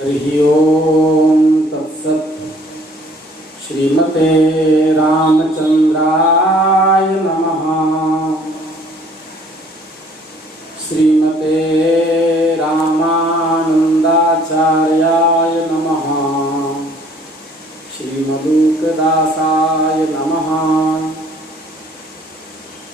हरि ओम तत्सत्। श्रीमते रामचंद्राय नमः। श्रीमते रामानंदाचार्याय नमः। श्रीमदूकदासाय नमः।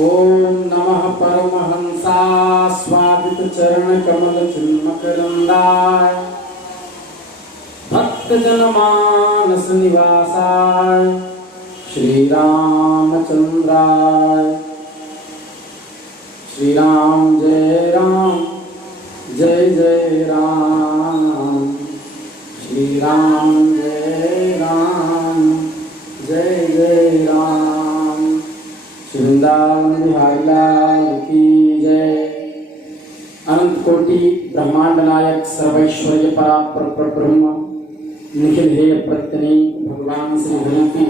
ओम नमः परमहंसा स्वादित चरण कमल चिन्मकरंदाय भक्त जनमानस निवासाय श्री रामचंद्राय। श्री राम जय जय राम। श्री राम जय जय राम। वृंदावन बिहारी लाल की जय। अनंत कोटि ब्रह्मांड नायक सर्वैश्वर्य परापर ब्रह्म निखिल हेय प्रत्यनी भगवान श्री हरि की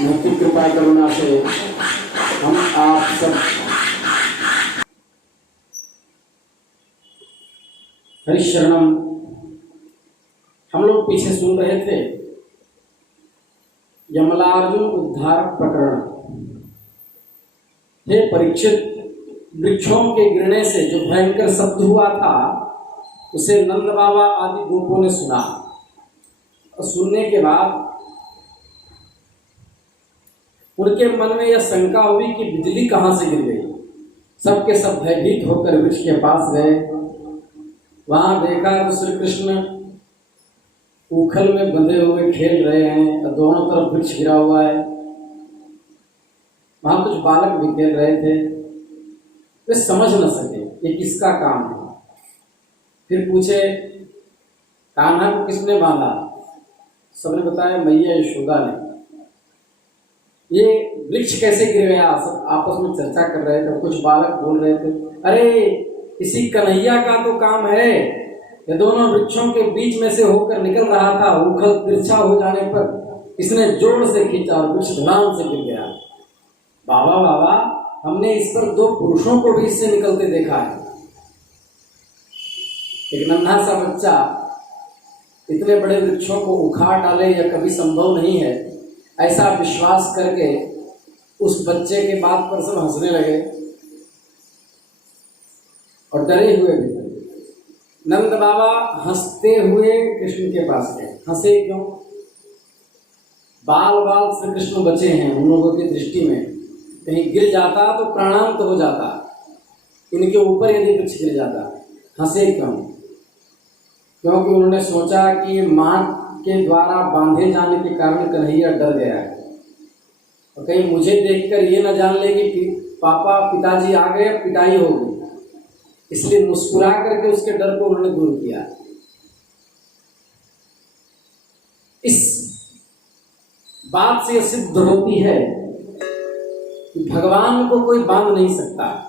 महती कृपा करुणा से हम आप सब हरिशरणम। हम लोग पीछे सुन रहे थे यमलार्जुन उद्धार प्रकरण। हे परीक्षित, वृक्षों के गिरने से जो भयंकर शब्द हुआ था उसे नंद बाबा आदि गोपों ने सुना और सुनने के बाद उनके मन में यह शंका हुई कि बिजली कहाँ से गिर गई। सबके सब भयभीत होकर वृक्ष के पास गए। वहां देखा तो श्री कृष्ण उखल में बंधे हुए खेल रहे हैं और दोनों तरफ वृक्ष गिरा हुआ है। वहां कुछ बालक भी खेल रहे थे। वे समझ न सके ये किसका काम है। फिर पूछे कान्हा को किसने बांधा। सबने बताया मैया यशोदा ने। ये वृक्ष कैसे गिर गया, सब आपस में चर्चा कर रहे थे। कुछ बालक बोल रहे थे अरे इसी कन्हैया का तो काम है। ये दोनों वृक्षों के बीच में से होकर निकल रहा था। उखल तिरछा हो जाने पर इसने जोर से खींचा और वृक्ष धड़ाम से गिर गया। बाबा बाबा, हमने इस पर दो पुरुषों को भी इससे निकलते देखा है। एक नन्हा सा बच्चा इतने बड़े वृक्षों को उखाड़ डाले यह कभी संभव नहीं है, ऐसा विश्वास करके उस बच्चे के बात पर सब हंसने लगे और डरे हुए भी थे। नंद बाबा हंसते हुए कृष्ण के पास गए। हंसे क्यों? बाल बाल श्री कृष्ण बचे हैं उन लोगों की दृष्टि में। कहीं गिर जाता तो प्राणांत हो जाता, इनके ऊपर यदि कुछ गिर जाता। हंसे क्यों? क्योंकि उन्होंने सोचा कि ये मां के द्वारा बांधे जाने के कारण कन्हैया डर गया है और कहीं मुझे देखकर ये न जान ले कि पापा पिताजी आ गए, पिटाई हो गई। इसलिए मुस्कुरा करके उसके डर को उन्होंने दूर किया। इस बात से यह सिद्ध होती है कि भगवान को कोई बांध नहीं सकता।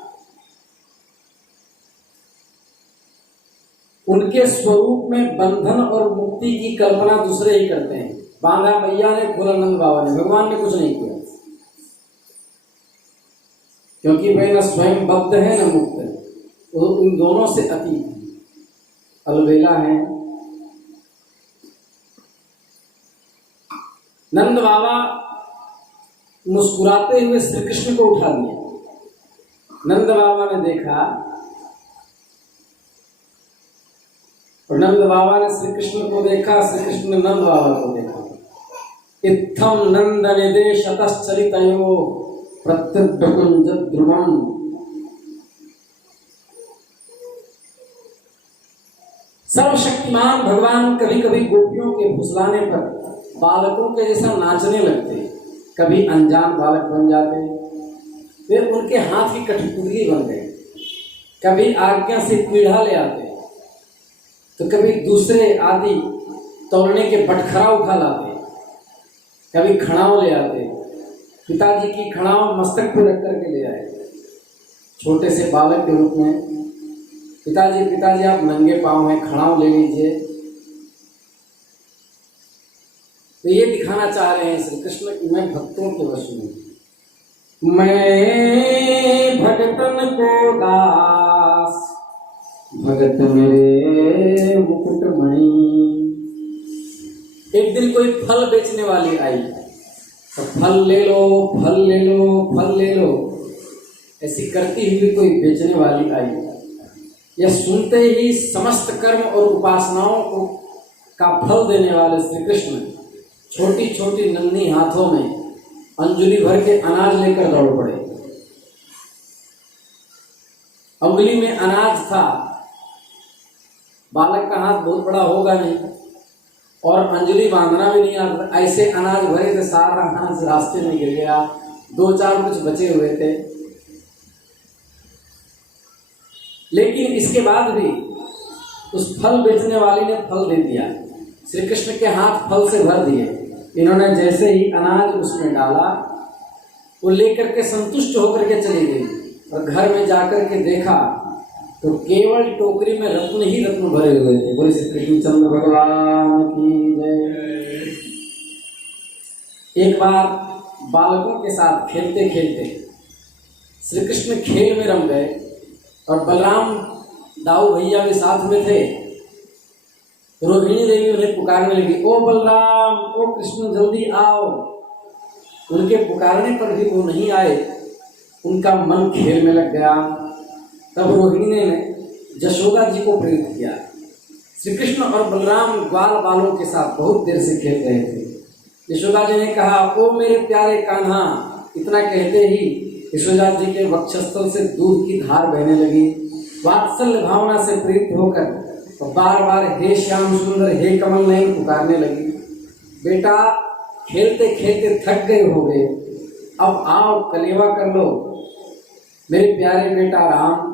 उनके स्वरूप में बंधन और मुक्ति की कल्पना दूसरे ही करते हैं। बांधा मैया ने, खोला नंद बाबा ने, भगवान ने कुछ नहीं किया। क्योंकि वे न स्वयं बद्ध है न मुक्त है, वो उन दोनों से अतीत है, अलबेला है। नंद बाबा मुस्कुराते हुए श्री कृष्ण को उठा लिया। नंद बाबा ने देखा और नंद बाबा ने श्री कृष्ण को देखा, श्री कृष्ण ने नंद बाबा को देखा। इत्थम नंद निदेशतश्चरितयो प्रत्युद्भकुंज ध्रुवम। सर्वशक्तिमान भगवान कभी कभी गोपियों के फुसलाने पर बालकों के जैसा नाचने लगते, कभी अनजान बालक बन जाते, फिर उनके हाथ की कठपुतली बन गए। कभी आज्ञा से पीढ़ा ले आते तो कभी दूसरे आदि तोड़ने के बटखरा उठा लाते, कभी खड़ाव ले आते। पिताजी की खड़ाव मस्तक पर रख करके ले आए छोटे से बालक के रूप में। पिताजी आप नंगे पांव हैं, खड़ाव ले लीजिए। तो ये दिखाना चाह रहे हैं श्री कृष्ण कि मैं भक्तों के वश में, मैं भगतन को दास, भगत मेरे मुकुट दिन कोई फल बेचने वाली आई, तो फल ले लो, फल ले लो, फल ले लो, ऐसी करती हुई कोई बेचने वाली आई। यह सुनते ही समस्त कर्म और उपासनाओं को का फल देने वाले श्री कृष्ण छोटी छोटी नन्ही हाथों में अंजलि भर के अनाज लेकर दौड़ पड़े। अंगुली में अनाज था, बालक का हाथ बहुत बड़ा होगा नहीं और अंजलि बांधना भी नहीं आता, ऐसे अनाज भरे थे, सारा अनाज रास्ते में गिर गया, 2-4 कुछ बचे हुए थे। लेकिन इसके बाद भी उस फल बेचने वाली ने फल दे दिया, श्री कृष्ण के हाथ फल से भर दिए। इन्होंने जैसे ही अनाज उसमें डाला, वो लेकर के संतुष्ट होकर के चली गई और घर में जाकर के देखा तो केवल टोकरी में रत्न ही रत्न भरे हुए थे। बोले श्री कृष्णचंद्र भगवान की जय। एक बार बालकों के साथ खेलते खेलते श्री कृष्ण खेल में रम गए और बलराम दाऊ भैया भी साथ में थे। रोहिणी देवी उन्हें पुकारने लगी, ओ बलराम, ओ कृष्ण, जल्दी आओ। उनके पुकारने पर भी वो नहीं आए, उनका मन खेल में लग गया। तब रोहिणी ने यशोदा जी को प्रेरित किया। श्री कृष्ण और बलराम ग्वाल बालों के साथ बहुत देर से खेल रहे थे। यशोदा जी ने कहा, ओ मेरे प्यारे कान्हा। इतना कहते ही यशोदा जी के वक्षस्थल से दूध की धार बहने लगी। वात्सल्य भावना से प्रेरित होकर बार बार हे श्याम सुंदर, हे कमल नयन पुकारने लगी। बेटा, खेलते खेलते थक गए होगे, अब आओ कलेवा कर लो। मेरे प्यारे बेटा राम,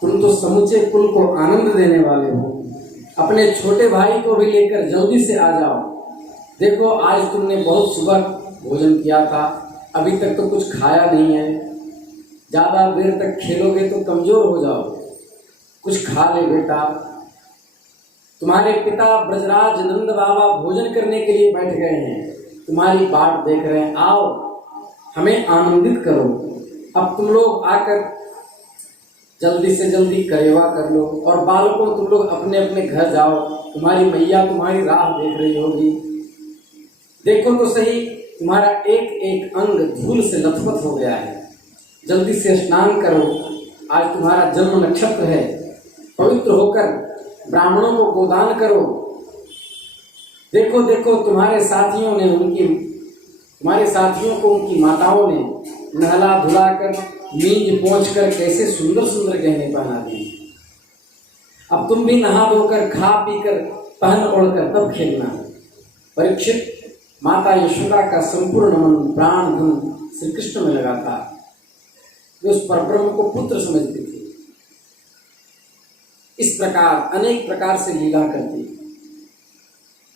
तुम तो समूचे कुल को आनंद देने वाले हो, अपने छोटे भाई को भी लेकर जल्दी से आ जाओ। देखो, आज तुमने बहुत सुबह भोजन किया था, अभी तक तो कुछ खाया नहीं है। ज्यादा देर तक खेलोगे तो कमजोर हो जाओ, कुछ खा ले बेटा। तुम्हारे पिता ब्रजराज नंद बाबा भोजन करने के लिए बैठ गए हैं, तुम्हारी बाट देख रहे हैं, आओ हमें आनंदित करो। अब तुम लोग आकर जल्दी से जल्दी कलेवा कर लो और बालकों तुम लोग अपने अपने घर जाओ, तुम्हारी मैया तुम्हारी राह देख रही होगी। देखो तो सही, तुम्हारा एक एक अंग धूल से लथपथ हो गया है, जल्दी से स्नान करो, आज तुम्हारा जन्म नक्षत्र है। पवित्र होकर ब्राह्मणों को गोदान करो। देखो देखो, तुम्हारे साथियों को उनकी माताओं ने नहला धुलाकर नींद पहुँच कर कैसे सुंदर सुंदर गहने पहना दिए। अब तुम भी नहा धोकर खा पी कर पहन ओढ़कर तब खेलना। परीक्षित, माता यशोदा का संपूर्ण मन प्राण धन श्री कृष्ण में लगा था। वे उस परब्रह्म को पुत्र समझती थी। इस प्रकार अनेक प्रकार से लीला करती।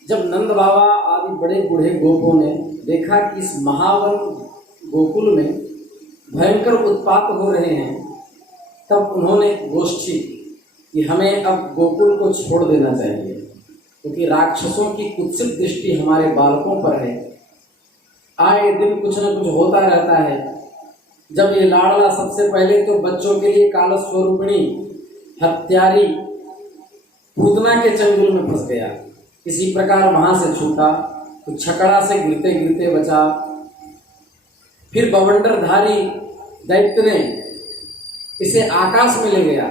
जब नंद बाबा आदि बड़े बूढ़े गोपों ने देखा कि इस महावन गोकुल में भयंकर उत्पात हो रहे हैं, तब उन्होंने गोष्ठी कि हमें अब गोकुल को छोड़ देना चाहिए, क्योंकि राक्षसों की कुत्सित दृष्टि हमारे बालकों पर है। आए दिन कुछ न कुछ होता रहता है। जब ये लाडला सबसे पहले तो बच्चों के लिए कालस्वरूपिणी हत्यारी पूतना के चंगुल में फंस गया, किसी प्रकार वहां से छूटा तो छकड़ा से गिरते गिरते बचा। फिर बवंडरधारी दैत्य ने इसे आकाश में ले गया।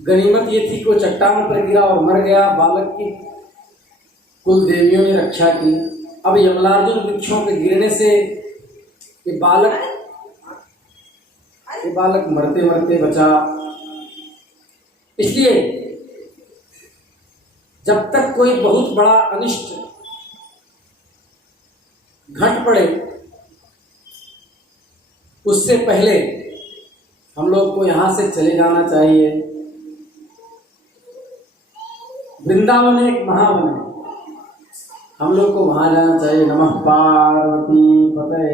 गनीमत ये थी कि वो चट्टान पर गिरा और मर गया। बालक की कुल देवियों ने रक्षा की। अब यमलार्जुन वृक्षों के गिरने से ये बालक मरते मरते बचा। इसलिए जब तक कोई बहुत बड़ा अनिष्ट घट पड़े, उससे पहले हम लोग को यहां से चले जाना चाहिए। वृंदावन एक महावन है, हम लोग को वहां जाना चाहिए। नमः पार्वती पते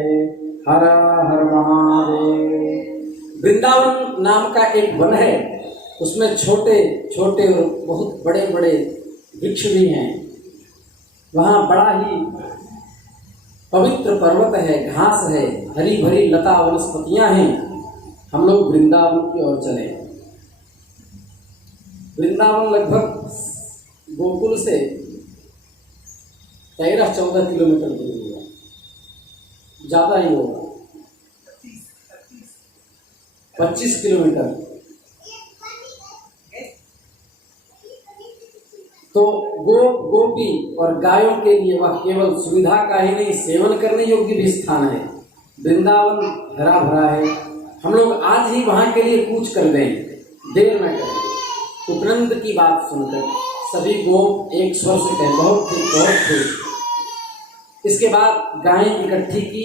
हर हर महादेव। वृंदावन नाम का एक वन है, उसमें छोटे छोटे और बहुत बड़े बड़े वृक्ष भी हैं। वहाँ बड़ा ही पवित्र पर्वत है, घास है, हरी भरी लता वनस्पतियां हैं। हम लोग वृंदावन की ओर चले। वृंदावन लगभग गोकुल से 13-14 किलोमीटर दूर होगा, ज्यादा ही होगा, 25 किलोमीटर। तो गोपी और गायों के लिए वह केवल सुविधा का ही नहीं, सेवन करने योग्य भी स्थान है। वृंदावन हरा भरा है। हम लोग आज ही वहां के लिए कूच कर दें, देर न करें। उपनंद की बात सुनकर सभी गोप एक स्वर से कहे, बहुत ठीक, बहुत ठीक। इसके बाद गायें इकट्ठी की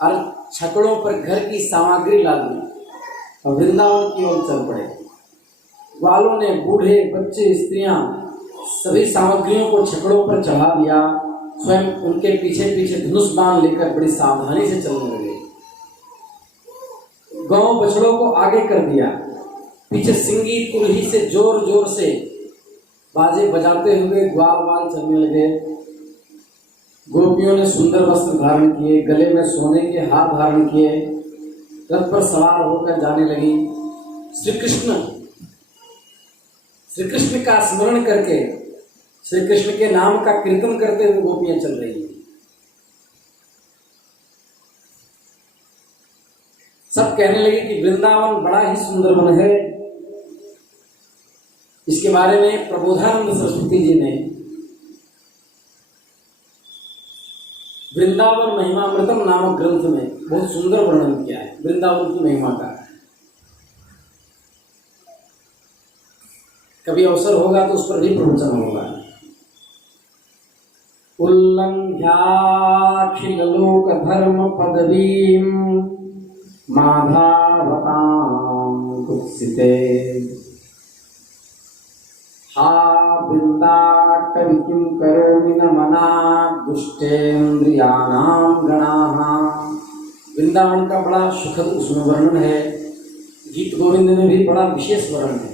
और छकड़ों पर घर की सामग्री ला दी और वृंदावन की ओर चल पड़े। ग्वालों ने, बूढ़े, बच्चे, स्त्रियां सभी सामग्रियों को छकड़ों पर चढ़ा दिया। स्वयं उनके पीछे पीछे धनुष बाण लेकर बड़ी सावधानी से चलने लगे। गौ बछड़ों को आगे कर दिया। पीछे सिंगी कुल्ही से जोर जोर से बाजे बजाते हुए ग्वाल वाल चलने लगे। गोपियों ने सुंदर वस्त्र धारण किए, गले में सोने के हार धारण किए, रथ पर सवार होकर जाने लगी। श्री कृष्ण का स्मरण करके, श्री कृष्ण के नाम का कीर्तन करते हुए गोपियां चल रही हैं। सब कहने लगे कि वृंदावन बड़ा ही सुंदर वन है। इसके बारे में प्रबोधानंद सरस्वती जी ने वृंदावन महिमामृतम नामक ग्रंथ में बहुत सुंदर वर्णन किया है वृंदावन की महिमा का। कभी अवसर होगा तो उस पर भी प्रवचन होगा। उल्लंघ्याखिल लोक धर्म पदवीं माधावतां कुत्सिते हा वृंदाटवी किं करोमि न मना दुष्टेन्द्रियाणां गणाः। वृंदावन का बड़ा सुखद उसमें वर्णन है। गीत गोविंद में भी बड़ा विशेष वर्णन है।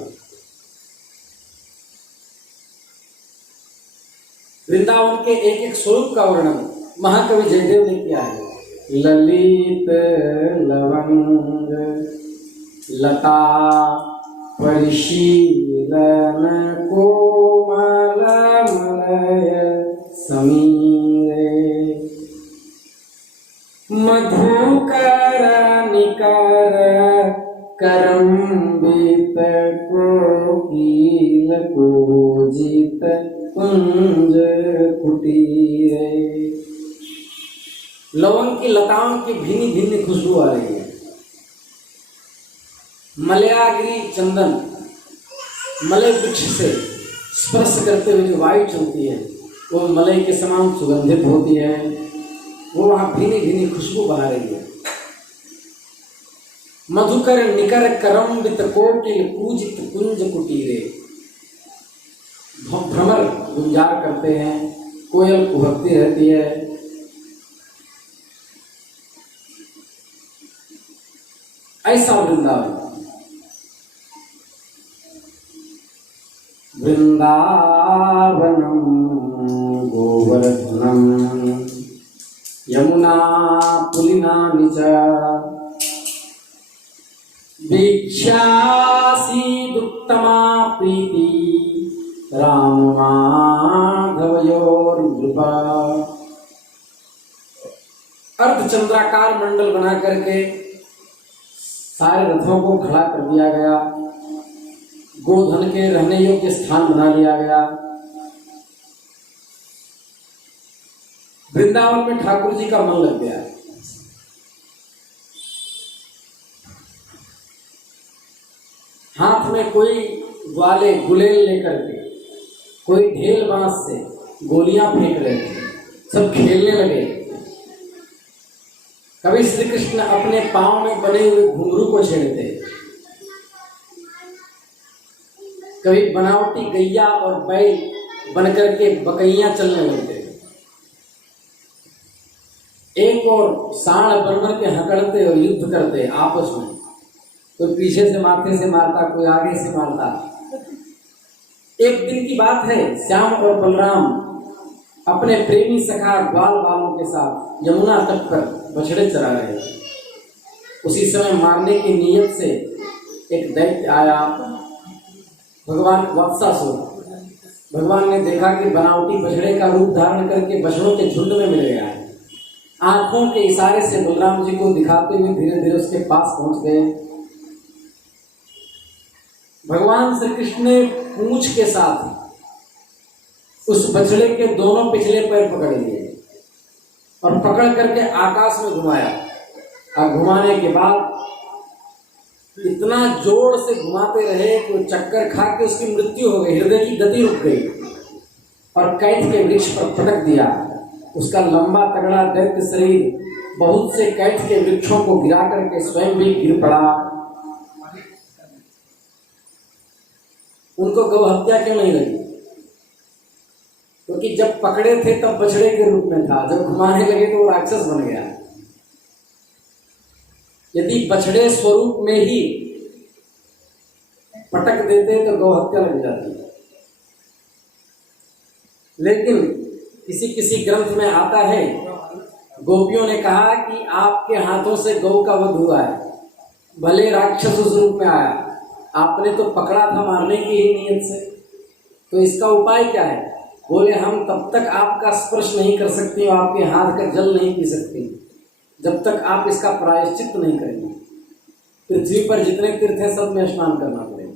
वृंदावन के एक एक स्वरूप का वर्णन महाकवि जयदेव ने किया है। ललित लवंग लता परिशीलन कोमल मलय समीरे मधुकर निकर करम्बित कोकिल कूजित कुंज कुटीरे। लवंग की लताओं की भिन्न भिन्न खुशबू आ रही है। मलयागिरी चंदन मलय वृक्ष से स्पर्श करते हुए जो वायु चलती है वो मलय के समान सुगंधित होती है। वो वहां भिन्न भिन्न खुशबू बना रही है। मधुकर निकर करम्बित कोकिल कूजित कुंज कुटीरे। भ्रमर गुंजार करते हैं, कोयल कुहकती रहती है। ऐसा वृंदावन। वृंदावनम गोवर्धनम यमुना पुलिनानि च वीक्षासीदुत्तमा प्रीति राम माधवयोर्नृपा। अर्धचंद्राकार मंडल बना करके सारे रथों को खड़ा कर दिया गया। गोधन के रहने योग्य स्थान बना लिया गया। वृंदावन में ठाकुर जी का मन लग गया। हाथ में कोई ग्वाले गुलेल लेकर के, कोई ढेल बांस से गोलियां फेंक रहे थे। सब खेलने लगे। कभी श्री कृष्ण अपने पांव में बने हुए घुंघरू को छेड़ते, कभी बनावटी गैया और बैल बनकर के बकैयां चलने लगते। एक और सांड बनकर के हकड़ते और युद्ध करते आपस में। कोई पीछे से माथे से मारता, कोई आगे से मारता। एक दिन की बात है, श्याम और बलराम अपने प्रेमी सखा ग्वाल बालों के साथ यमुना तट पर बछड़े चरा रहे थे। उसी समय मारने की नीयत से एक दैत्य आया, भगवान वत्सासुर। भगवान ने देखा कि बनावटी बछड़े का रूप धारण करके बछड़ों के झुंड में मिल गया है। आंखों के इशारे से बलराम जी को दिखाते हुए धीरे धीरे उसके पास पहुंच गए। भगवान श्री कृष्ण ने पूंछ के साथ उस बछड़े के दोनों पिछले पैर पकड़ लिए और पकड़ करके आकाश में घुमाया। और घुमाने के बाद इतना जोर से घुमाते रहे कि वो चक्कर खा के उसकी मृत्यु हो गई, हृदय की गति रुक गई और कैथ के वृक्ष पर पटक दिया। उसका लंबा तगड़ा दैत्य शरीर बहुत से कैथ के वृक्षों को गिरा करके स्वयं भी गिर पड़ा। उनको गौ हत्या क्यों नहीं लगी? क्योंकि जब पकड़े थे तब बछड़े के रूप में था, जब घुमाने लगे तो वो राक्षस बन गया। यदि बछड़े स्वरूप में ही पटक देते तो गौ हत्या लग जाती। लेकिन किसी किसी ग्रंथ में आता है, गोपियों ने कहा कि आपके हाथों से गौ का वध हुआ है, भले राक्षस उस रूप में आया, आपने तो पकड़ा था मारने की ही नीयत से, तो इसका उपाय क्या है? बोले हम तब तक आपका स्पर्श नहीं कर सकते और आपके हाथ का जल नहीं पी सकते जब तक आप इसका प्रायश्चित नहीं करेंगे। पृथ्वी पर जितने तीर्थ हैं सब में स्नान करना पड़ेगा।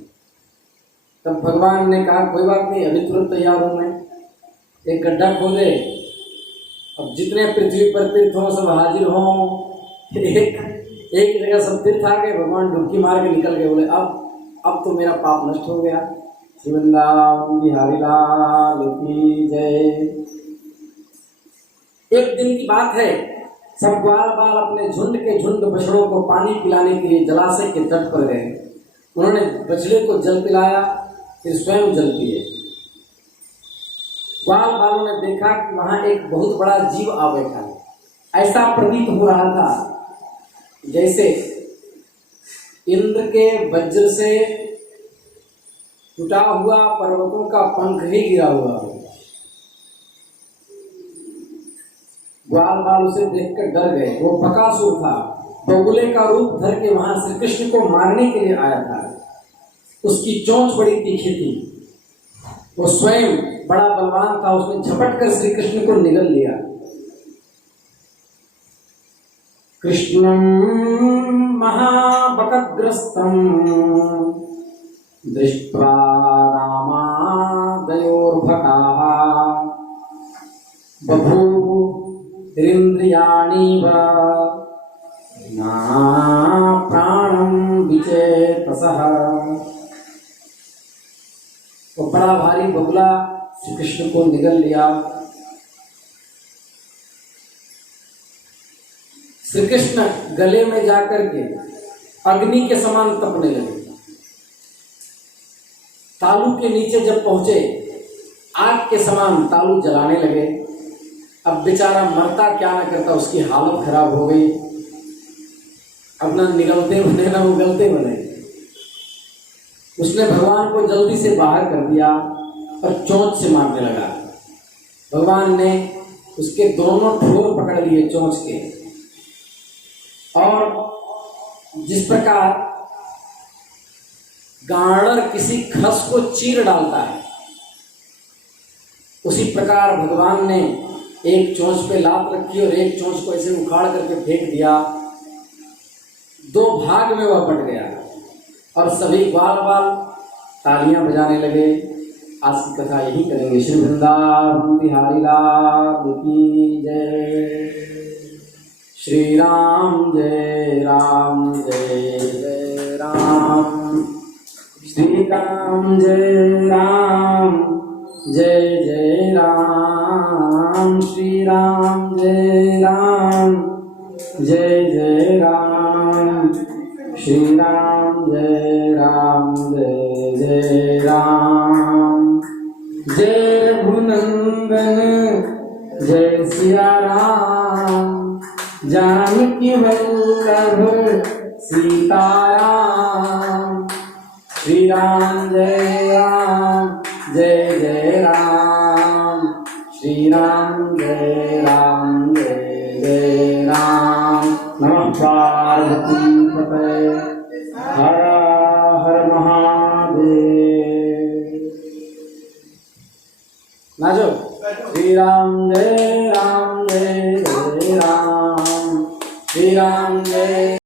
तब भगवान ने कहा कोई बात नहीं, अभी तुरंत तैयार हूं मैं, एक गड्ढा खोदे, अब जितने पृथ्वी पर तीर्थ हों सब हाजिर हों। एक जगह सब तीर्थ आ गए, भगवान डुबकी मार के निकल गए। बोले अब तो मेरा पाप नष्ट हो गया। श्री वृंदावन बिहारी लाल की जय। एक दिन की बात है, सब ग्वाल बाल अपने झुंड के झुंड बछड़ों को पानी पिलाने के लिए जलाशय के तट पर गए। उन्होंने बछड़े को जल पिलाया, फिर स्वयं जल पिए। ग्वाल बालों ने देखा कि वहां एक बहुत बड़ा जीव आ बैठा है। ऐसा प्रतीत हो रहा था जैसे इंद्र के वज्र से टूटा हुआ पर्वतों का पंख ही गिरा हुआ हो। ग्वाल बाल उसे देखकर डर गए। वो बकासुर था, बगुले का रूप धर के वहां श्री कृष्ण को मारने के लिए आया था। उसकी चोंच बड़ी तीखी थी, वो स्वयं बड़ा बलवान था। उसने झपट कर श्री कृष्ण को निगल लिया। कृष्णं महाबकग्रस्तं दृष्ट्वा रामादयोर्भटाः बभूवुरिन्द्रियाणीव ना प्राणं विचेतसः। वो बड़ा भारी बगुला श्री कृष्ण को निगल लिया। श्री कृष्ण गले में जाकर के अग्नि के समान तपने लगे। तालू के नीचे जब पहुंचे, आग के समान तालू जलाने लगे। अब बेचारा मरता क्या न करता, उसकी हालत खराब हो गई। अब ना निगलते बने ना उगलते बने। उसने भगवान को जल्दी से बाहर कर दिया और चोंच से मारने लगा। भगवान ने उसके दोनों ठोर पकड़ लिए चोंच के, और जिस प्रकार गांडर किसी खस को चीर डालता है, उसी प्रकार भगवान ने एक चोंच पे लात रखी और एक चोंच को ऐसे उखाड़ करके फेंक दिया। दो भाग में वह बट गया और सभी ग्वाल बाल तालियां बजाने लगे। आज की कथा यही करेंगे। श्री वृंदावन बिहारी लाल की जय। श्री राम जय राम जय जय राम। श्री राम जय राम जय जय राम। श्री राम जय राम जय जय राम। श्री राम जय जय राम। जय रघुनंदन जय सिया राम। जानकी वल्लभ सीताराम। श्री राम जय राम। श्री राम जय जय राम। नमः पार्वती पतये। हर हर महादेव। नाचो। श्री राम जय राम जय जय राम, श्री राम जय